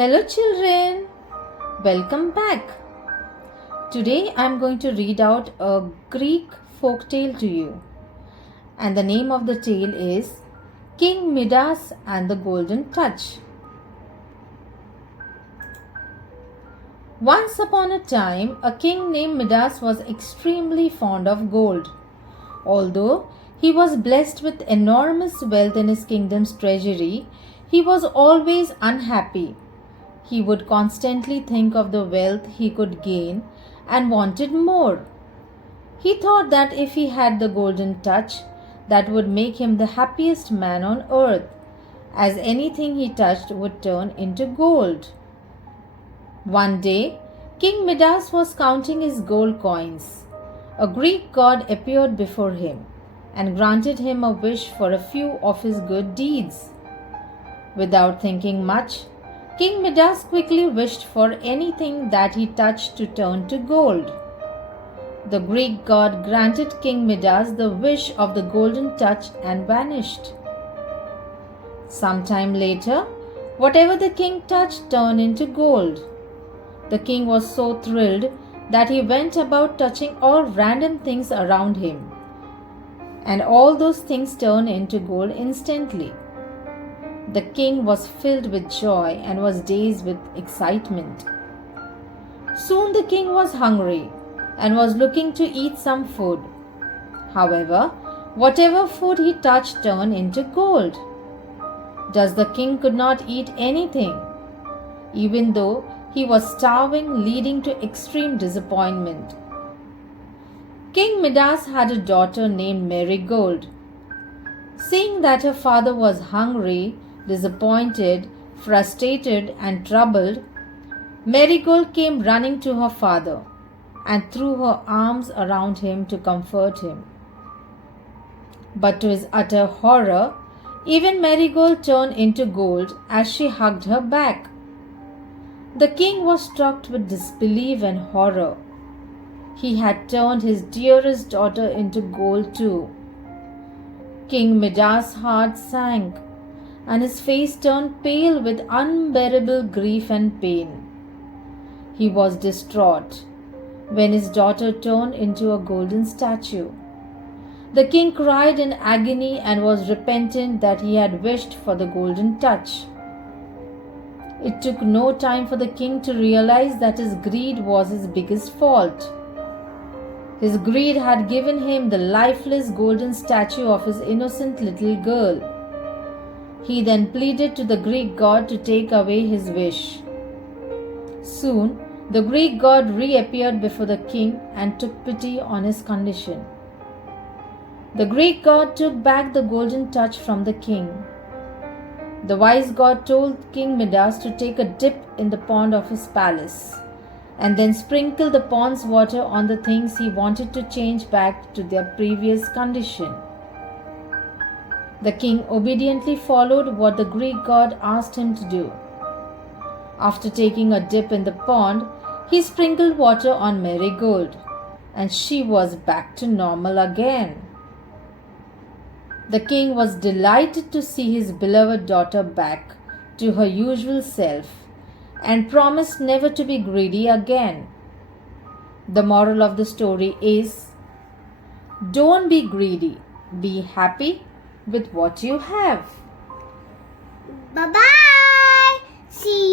Hello children, welcome back. Today I am going to read out a Greek folk tale to you. And the name of the tale is King Midas and the Golden Touch. Once upon a time, a king named Midas was extremely fond of gold. Although he was blessed with enormous wealth in his kingdom's treasury, he was always unhappy. He would constantly think of the wealth he could gain and wanted more. He thought that if he had the golden touch, that would make him the happiest man on earth, as anything he touched would turn into gold. One day, King Midas was counting his gold coins. A Greek god appeared before him and granted him a wish for a few of his good deeds. Without thinking much, King Midas quickly wished for anything that he touched to turn to gold. The Greek god granted King Midas the wish of the golden touch and vanished. Sometime later, whatever the king touched turned into gold. The king was so thrilled that he went about touching all random things around him, and all those things turned into gold instantly. The king was filled with joy and was dazed with excitement. Soon the king was hungry and was looking to eat some food. However, whatever food he touched turned into gold. Thus the king could not eat anything, even though he was starving, leading to extreme disappointment. King Midas had a daughter named Marigold. Seeing that her father was hungry, disappointed, frustrated, and troubled, Marigold came running to her father and threw her arms around him to comfort him. But to his utter horror, even Marigold turned into gold as she hugged her back. The king was struck with disbelief and horror. He had turned his dearest daughter into gold too. King Midas' heart sank, and his face turned pale with unbearable grief and pain. He was distraught when his daughter turned into a golden statue. The king cried in agony and was repentant that he had wished for the golden touch. It took no time for the king to realize that his greed was his biggest fault. His greed had given him the lifeless golden statue of his innocent little girl. He then pleaded to the Greek god to take away his wish. Soon, the Greek god reappeared before the king and took pity on his condition. The Greek god took back the golden touch from the king. The wise god told King Midas to take a dip in the pond of his palace and then sprinkle the pond's water on the things he wanted to change back to their previous condition. The king obediently followed what the Greek god asked him to do. After taking a dip in the pond, he sprinkled water on Marigold, and she was back to normal again. The king was delighted to see his beloved daughter back to her usual self and promised never to be greedy again. The moral of the story is, don't be greedy, be happy with what you have. Bye-bye. See